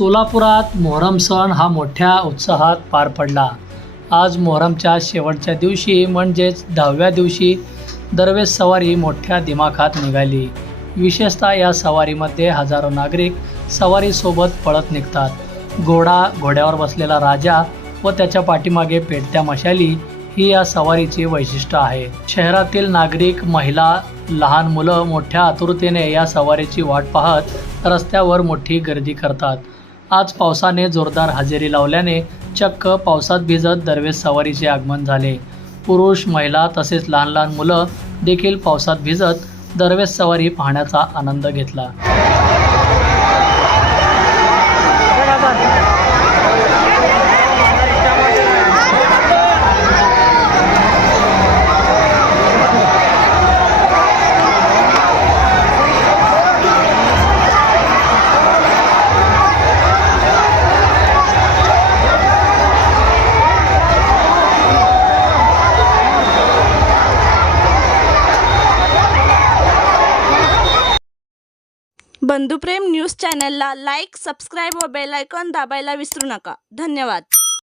सोलापुरात मोहरम सण हा मोठ्या उत्साहात पार पडला। आज मोहरमच्या शेवटच्या दिवशी म्हणजेच 10व्या दिवशी दरवेश सवारी मोठ्या दिमाखात निघाली। विशेषतः या सवारीमध्ये हजारो नागरिक सवारीसोबत पळत निघतात। घोड्यावर बसलेला राजा व त्याच्या पाठीमागे पेटत्या मशाली ही या सवारीची वैशिष्ट्य आहे। शहरातील नागरिक, महिला, लहान मुलं मोठ्या आतुरतेने या सवारीची वाट पाहत रस्त्यावर मोठी गर्दी करतात। आज पावसाने जोरदार हजेरी लावल्याने चक्क पावसात भिजत दरवेश सवारीचे आगमन झाले। पुरुष, महिला तसेच लहान लहान मुलं देखील पावसात भिजत दरवेश सवारी पाहण्याचा आनंद घेतला। बंधुप्रेम न्यूज चॅनलला लाईक, सबस्क्राईब व बेल आयकॉन दाबायला विसरू नका। धन्यवाद।